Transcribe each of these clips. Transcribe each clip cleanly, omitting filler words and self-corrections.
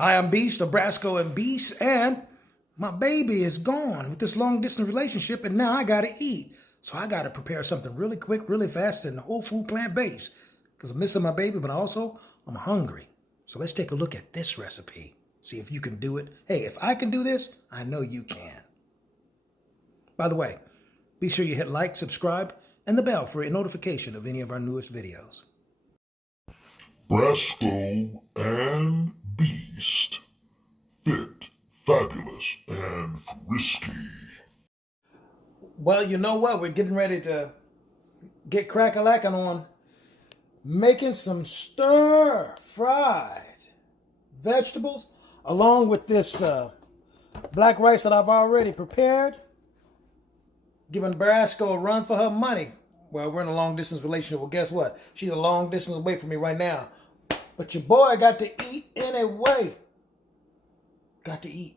I am Beast of Brasco&Beast, and my baby is gone with this long distance relationship, and now I gotta eat. So I gotta prepare something really quick, really fast, and whole food plant based. Because I'm missing my baby, but also I'm hungry. So let's take a look at this recipe. See if you can do it. Hey, if I can do this, I know you can. By the way, be sure you hit like, subscribe, and the bell for a notification of any of our newest videos. Brasco&Beast. Fit, fabulous, and frisky. Well, you know what? We're getting ready to get crack-a-lacking on making some stir-fried vegetables along with this black rice that I've already prepared. Giving Brasco a run for her money. Well, we're in a long-distance relationship. Well, guess what? She's a long distance away from me right now. But your boy got to eat anyway. Got to eat.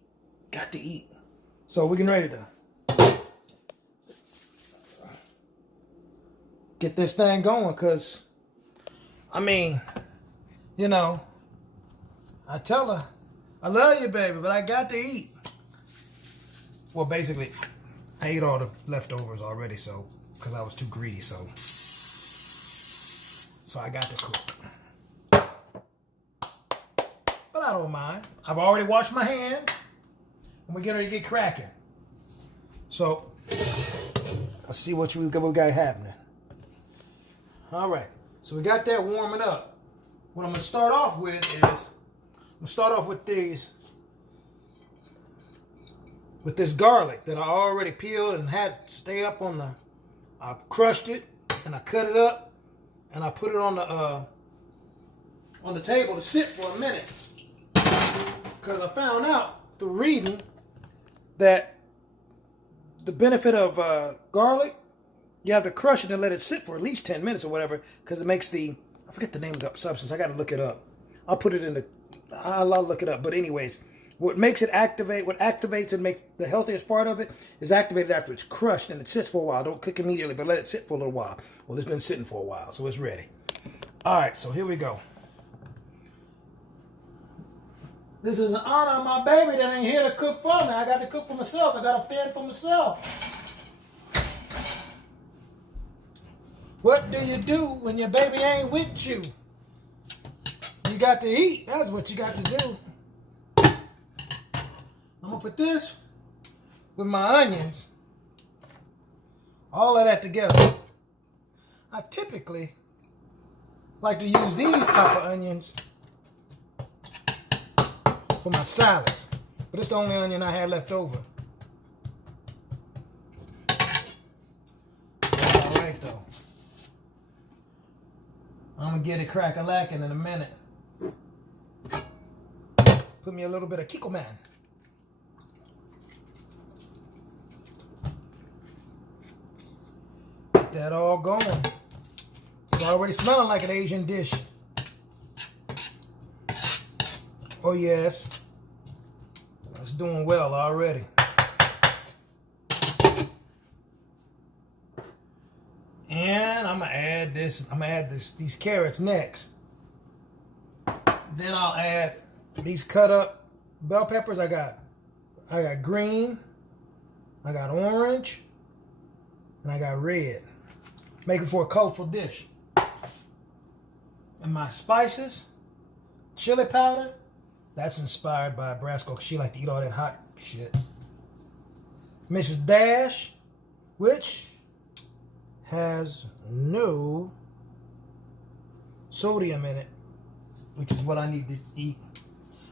Got to eat. So we're getting ready to get this thing going because, I mean, you know, I tell her, I love you, baby, but I got to eat. Well, basically, I ate all the leftovers already, so, because I was too greedy, so I got to cook. But I don't mind. I've already washed my hands, and we're getting ready to get cracking. So, let's see what we got happening. All right, so we got that warming up. What I'm gonna start off with is, with this garlic that I already peeled and had to stay up on the, I crushed it and I cut it up and I put it on the table to sit for a minute. Because I found out through reading that the benefit of garlic, you have to crush it and let it sit for at least 10 minutes or whatever, because it makes the, I forget the name of the substance, I got to look it up. I'll put it in the, I'll look it up. But anyways, what makes it activate, what activates and make the healthiest part of it is activated after it's crushed and it sits for a while. Don't cook immediately, but let it sit for a little while. Well, it's been sitting for a while, so it's ready. All right, so here we go. This is an honor of my baby that ain't here to cook for me. I got to cook for myself. I got to fend for myself. What do you do when your baby ain't with you? You got to eat. That's what you got to do. I'm going to put this with my onions. All of that together. I typically like to use these type of onions for my salads. But it's the only onion I had left over. All right, though. I'm going to get it crack-a-lacking in a minute. Put me a little bit of Kikkoman. Get that all going. It's already smelling like an Asian dish. Oh, yes. It's doing well already. And I'm gonna add this. I'm gonna add these carrots next. Then I'll add these cut up bell peppers. I got green, I got orange, and I got red. Making for a colorful dish. And my spices, chili powder. That's inspired by Brasco because she like to eat all that hot shit. Mrs. Dash, which has no sodium in it, which is what I need to eat.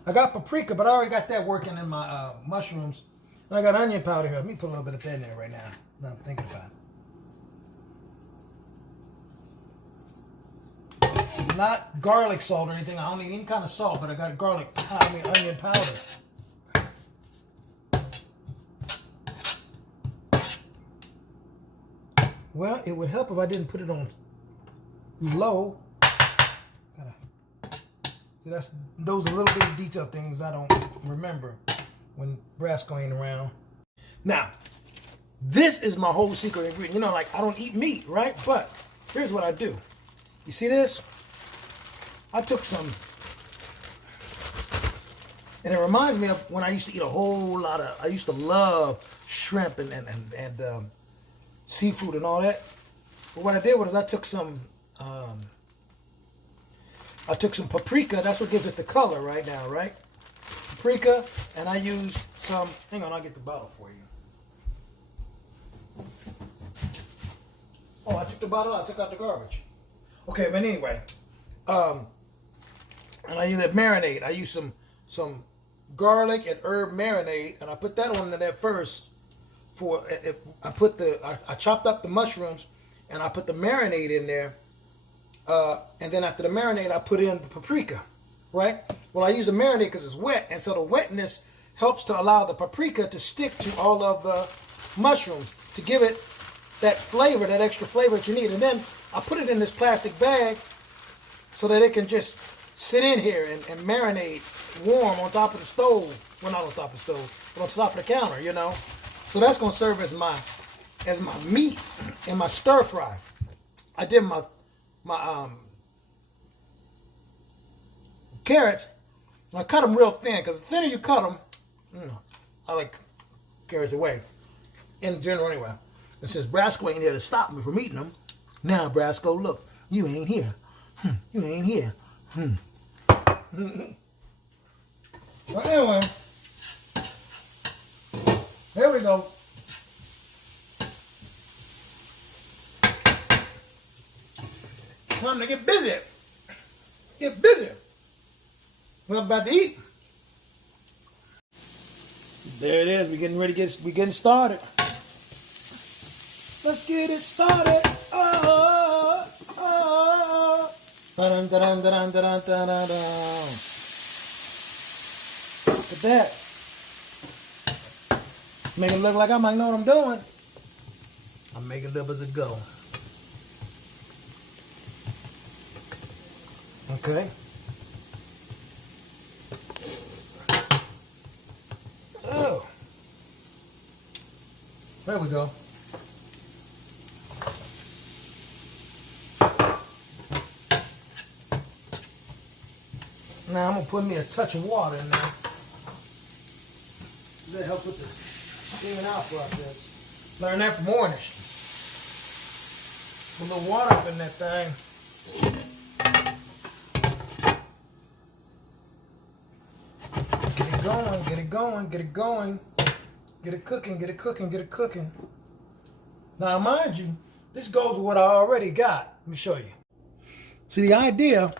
I got paprika, but I already got that working in my mushrooms. And I got onion powder here. Let me put a little bit of that in there right now. Now I'm thinking about it. Not garlic salt or anything. I don't need any kind of salt, but I got onion powder. Well, it would help if I didn't put it on low. See, those are little bitty detail things I don't remember when Brasco ain't around. Now, this is my whole secret ingredient. You know, like, I don't eat meat, right? But here's what I do. You see this? I took some And it reminds me of when I used to eat a whole lot of, I used to love shrimp and seafood and all that. But what I did was I took some paprika. That's what gives it the color right now, right? Paprika, and I used some, hang on, I'll get the bottle for you. Oh, I took the bottle out, I took out the garbage. Okay, but anyway, and I used that marinade. I used some garlic and herb marinade, and I put that on there first. I chopped up the mushrooms, and I put the marinade in there, and then after the marinade, I put in the paprika, right? Well, I use the marinade because it's wet, and so the wetness helps to allow the paprika to stick to all of the mushrooms to give it that flavor, that extra flavor that you need. And then I put it in this plastic bag so that it can just sit in here and marinate warm on top of the stove. Well, not on top of the stove, but on top of the counter, you know. So that's going to serve as my meat and my stir fry. I did my carrots, and I cut them real thin, because the thinner you cut them, I like carrots away, in general anyway. And since Brasco ain't here to stop me from eating them, now Brasco, look, you ain't here. You ain't here. But anyway, there we go. Time to get busy. Get busy. We're about to eat. There it is. We're getting started. Let's get it started. Oh, oh. Dun, dun, dun, dun, dun, dun, dun, dun. Look at that. Make it look like I might know what I'm doing. I make it up as it go. Okay. Oh. There we go. Now I'm going to put me a touch of water in there. That helps with the steaming out process. Learn that from Ornish. Put a little water up in that thing. Get it going, get it going, get it going. Get it cooking, get it cooking, get it cooking. Now mind you, this goes with what I already got. Let me show you. See, the idea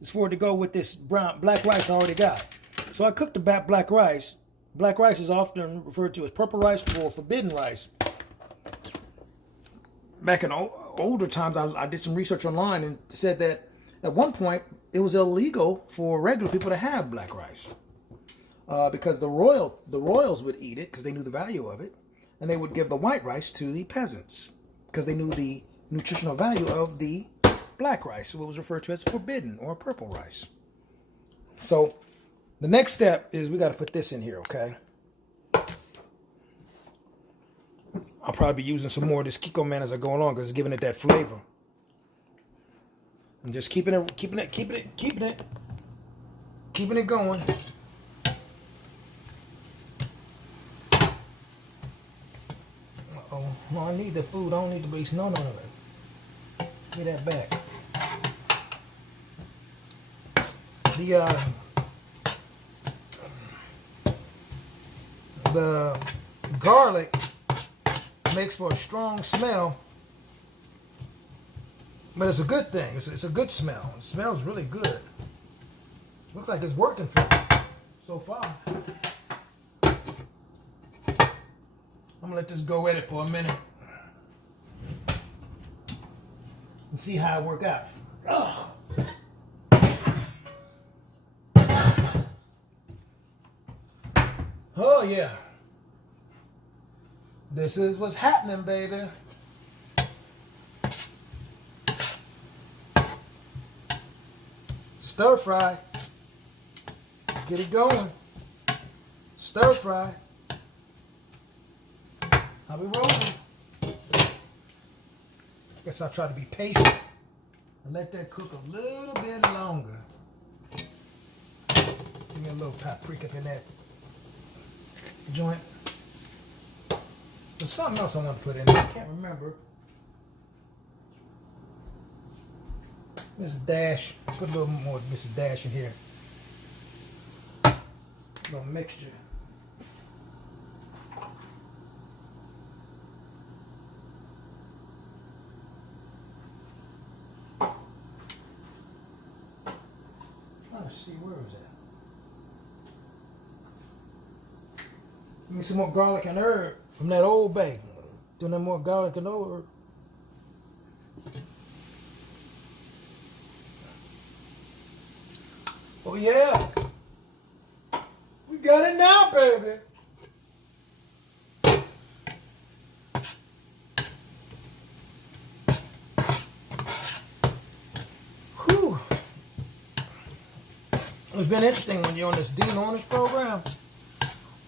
is for it to go with this black rice I already got. So I cooked the black rice. Black rice is often referred to as purple rice or forbidden rice. Back in older times, I did some research online and said that at one point it was illegal for regular people to have black rice because the royals would eat it because they knew the value of it, and they would give the white rice to the peasants because they knew the nutritional value of the black rice, so it was referred to as forbidden or purple rice. So the next step is we got to put this in here, okay? I'll probably be using some more of this Kiko Man as I go along because it's giving it that flavor. I'm just keeping it going. Uh-oh. No, I need the food. I don't need the base. No. Give me that back. The garlic makes for a strong smell, but it's a good thing. It's a good smell. It smells really good. Looks like it's working for me so far. I'm gonna let this go at it for a minute and see how it work out. Oh. Oh yeah. This is what's happening, baby. Stir fry. Get it going. Stir fry. I'll be rolling. Guess I'll try to be patient and let that cook a little bit longer. Give me a little paprika in that joint. There's something else I want to put in there. I can't remember. Mrs. Dash. Put a little more Mrs. Dash in here. A little mixture. Trying to see where is that. Give me some more garlic and herb from that old bag. Doing that more garlic and herb. Oh yeah. We got it now, baby. Whew. It's been interesting when you're on this Dean Owners program.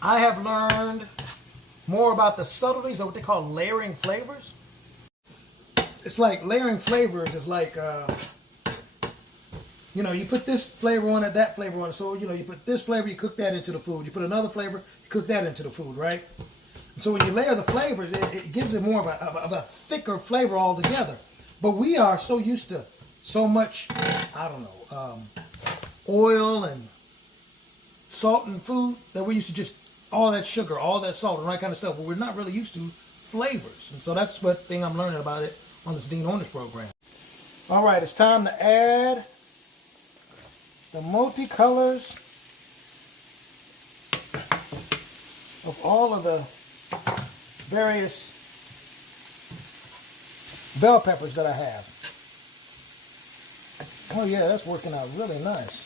I have learned more about the subtleties of what they call layering flavors. It's like layering flavors is like, you know, you put this flavor on it, that flavor on it. So, you know, you put this flavor, you cook that into the food. You put another flavor, you cook that into the food, right? And so when you layer the flavors, it gives it more of a thicker flavor altogether. But we are so used to so much, I don't know, oil and salt in food that we used to just all that sugar, all that salt, and all that kind of stuff. But we're not really used to flavors. And so that's what thing I'm learning about it on this Dean Owners program. All right, it's time to add the multicolors of all of the various bell peppers that I have. Oh yeah, that's working out really nice.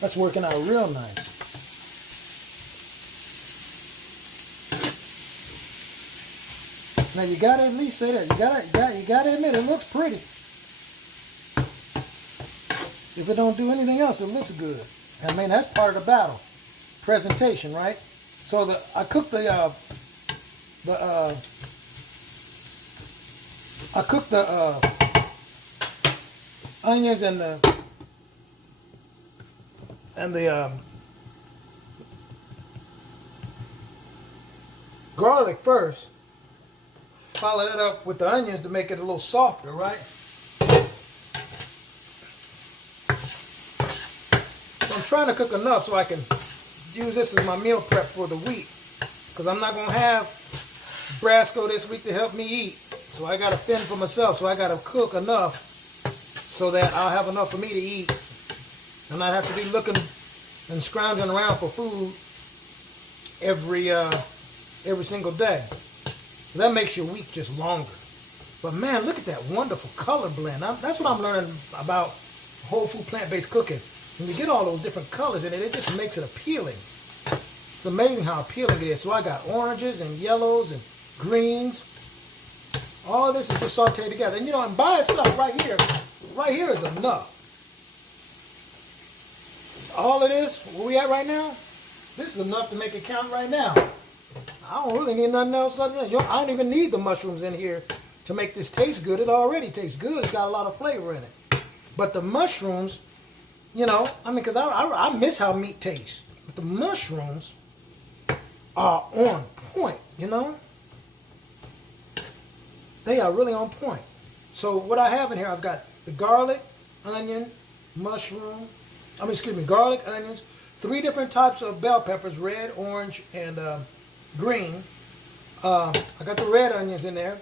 That's working out real nice. Now you gotta at least say that. You gotta admit it looks pretty. If it don't do anything else, it looks good. I mean, that's part of the battle. Presentation, right? So I cooked the onions and the garlic first. Follow that up with the onions to make it a little softer, right? So I'm trying to cook enough so I can use this as my meal prep for the week. Because I'm not going to have Brasco this week to help me eat. So I got to fend for myself. So I got to cook enough so that I'll have enough for me to eat. And I have to be looking and scrounging around for food every single day. So that makes your week just longer. But man, look at that wonderful color blend. That's what I'm learning about whole food plant-based cooking. When you get all those different colors in it, it just makes it appealing. It's amazing how appealing it is. So I got oranges and yellows and greens. All this is just sauteed together. And you know, and by itself right here is enough. All it is, where we at right now, this is enough to make it count right now. I don't really need nothing else. I don't even need the mushrooms in here to make this taste good. It already tastes good. It's got a lot of flavor in it. But the mushrooms, you know, I mean, because I miss how meat tastes. But the mushrooms are on point, you know? They are really on point. So what I have in here, I've got the garlic, onion, mushroom, garlic, onions, 3 different types of bell peppers, red, orange, and green. I got the red onions in there.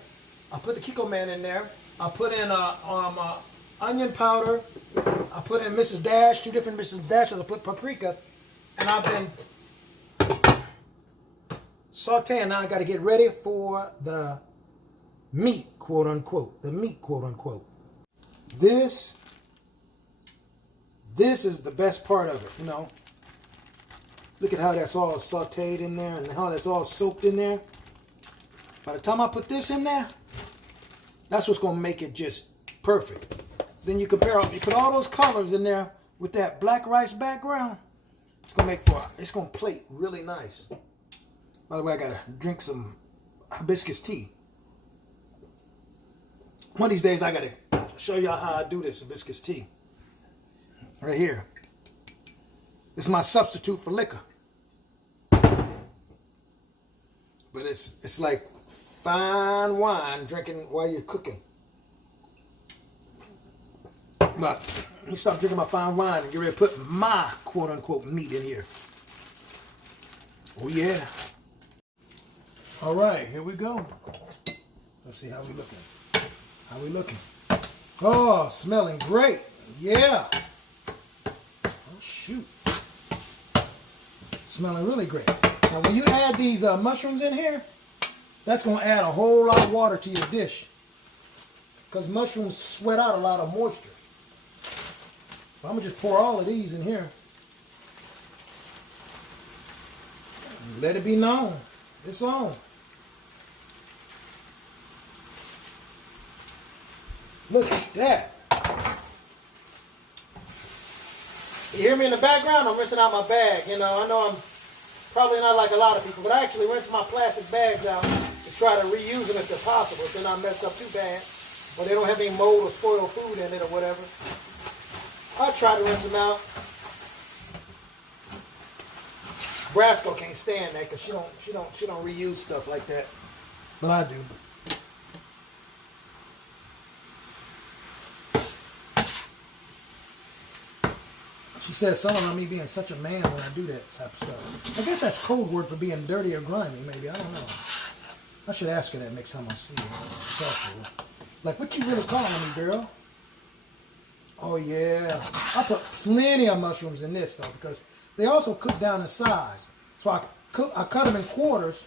I put the Kiko Man in there. I put in onion powder. I put in Mrs. Dash, 2 different Mrs. Dashes. I put paprika. And I've been sauteing. Now I got to get ready for the meat, quote unquote. The meat, quote unquote. This is the best part of it, you know. Look at how that's all sauteed in there and how that's all soaked in there. By the time I put this in there, that's what's going to make it just perfect. Then you put all those colors in there with that black rice background. It's going to plate really nice. By the way, I got to drink some hibiscus tea. One of these days I gotta show y'all how I do this hibiscus tea. Right here. This is my substitute for liquor. But it's like fine wine drinking while you're cooking. But let me stop drinking my fine wine and get ready to put my quote unquote meat in here. Oh yeah. All right, here we go. Let's see how we looking. How we looking? Oh, smelling great. Yeah. Oh shoot. Smelling really great. Now when you add these mushrooms in here, that's going to add a whole lot of water to your dish. Because mushrooms sweat out a lot of moisture. So I'm going to just pour all of these in here. And let it be known. It's on. Look at that. You hear me in the background? I'm rinsing out my bag. You know, I know I'm probably not like a lot of people, but I actually rinse my plastic bags out to try to reuse them if they're possible, if they're not messed up too bad, or they don't have any mold or spoiled food in it or whatever. I try to rinse them out. Brasco can't stand that because she don't reuse stuff like that, but I do. She says something about me being such a man when I do that type of stuff. I guess that's code word for being dirty or grimy, maybe. I don't know. I should ask her that next time I see her. Talk to her. Like, what you really calling me, girl? Oh, yeah. I put plenty of mushrooms in this, though, because they also cook down in size. So I cut them in quarters,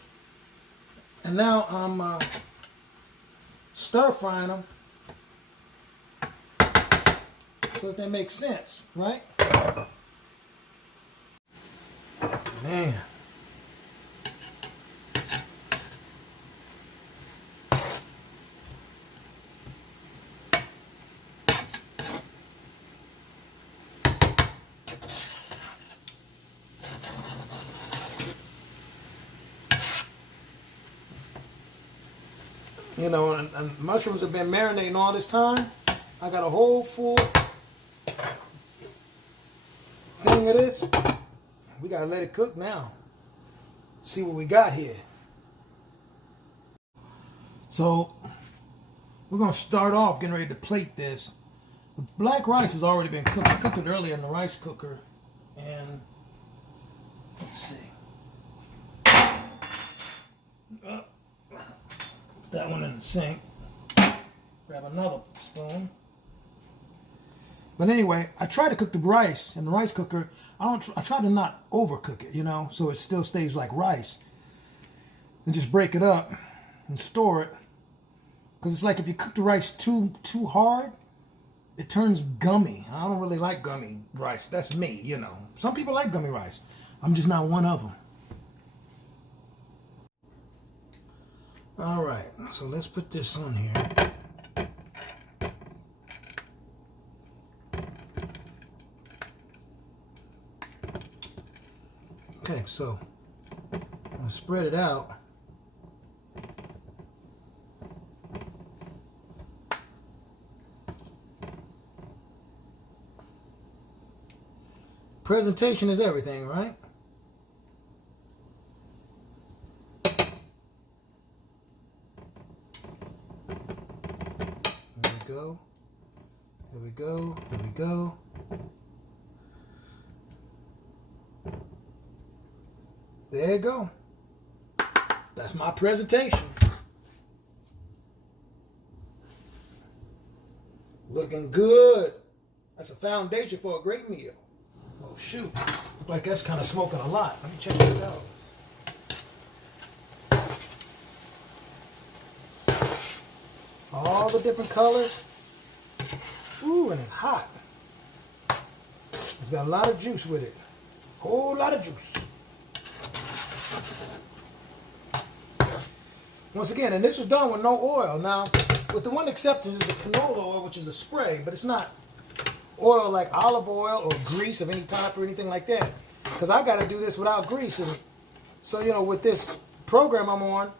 and now I'm stir-frying them so that they make sense, right? Man. You know, and mushrooms have been marinating all this time. I got a whole full thing of this. We gotta let it cook now. See what we got here. So we're gonna start off getting ready to plate this. The black rice has already been cooked. I cooked it earlier in the rice cooker, and let's see. Put that one in the sink. Grab another spoon. But anyway, I try to cook the rice in the rice cooker. I try to not overcook it, you know, so it still stays like rice. And just break it up and store it. Because it's like if you cook the rice too hard, it turns gummy. I don't really like gummy rice. That's me, you know. Some people like gummy rice. I'm just not one of them. All right, so let's put this on here. Okay, so I'm gonna spread it out. Presentation is everything, right? Here we go. Here we go. Here we go. There you go. That's my presentation. Looking good. That's a foundation for a great meal. Oh shoot. Look like that's kind of smoking a lot. Let me check this out. All the different colors. Ooh, and it's hot. It's got a lot of juice with it. Whole lot of juice. Once again, and this was done with no oil. Now, with the one exception is the canola oil, which is a spray, but it's not oil like olive oil or grease of any type or anything like that. Because I got to do this without grease. And so, you know, with this program I'm on,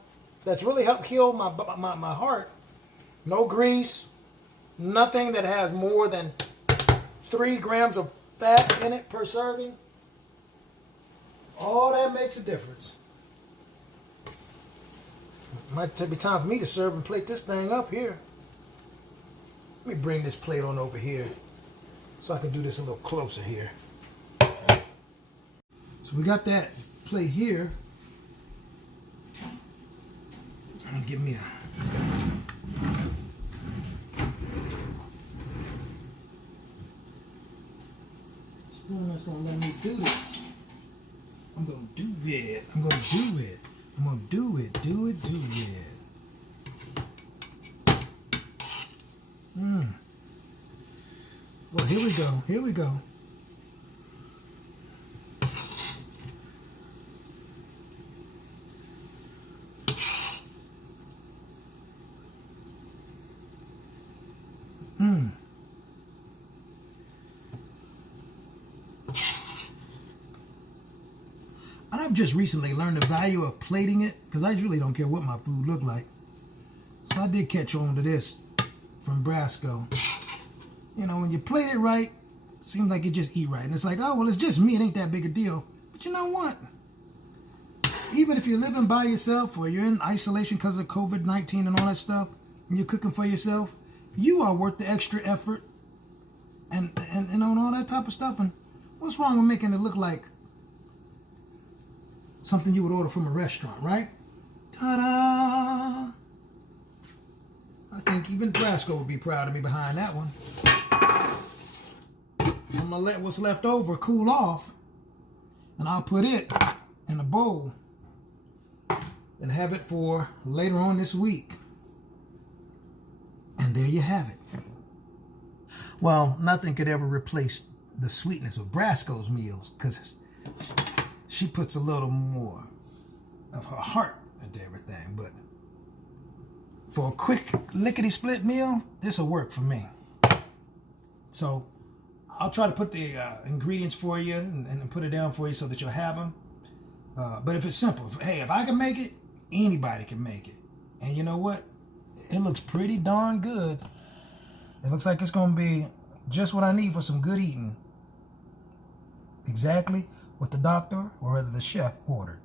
that's really helped heal my heart, No grease. Nothing that has more than 3 grams of fat in it per serving. All that makes a difference. Might be time for me to serve and plate this thing up here. Let me bring this plate on over here so I can do this a little closer here. So we got that plate here. Give me a... spoon that's gonna let me do this. I'm gonna do it. I'm gonna do it. I'm gonna do it. Do it. Do it. Well, here we go. Here we go. And I've just recently learned the value of plating it, because I really don't care what my food look like. So I did catch on to this from Brasco. You know, when you plate it right, it seems like you just eat right. And it's like, oh, well, it's just me. It ain't that big a deal. But you know what? Even if you're living by yourself or you're in isolation because of COVID-19 and all that stuff, and you're cooking for yourself, you are worth the extra effort and you know, and all that type of stuff. And what's wrong with making it look like something you would order from a restaurant, right? Ta-da! I think even Brasco would be proud of me behind that one. I'm gonna let what's left over cool off, and I'll put it in a bowl and have it for later on this week. And there you have it. Well, nothing could ever replace the sweetness of Brasco's meals, because she puts a little more of her heart into everything. But for a quick lickety-split meal, this will work for me. So I'll try to put the ingredients for you and put it down for you so that you'll have them. But if it's simple, if I can make it, anybody can make it. And you know what? It looks pretty darn good. It looks like it's going to be just what I need for some good eating. Exactly what the doctor or the chef ordered.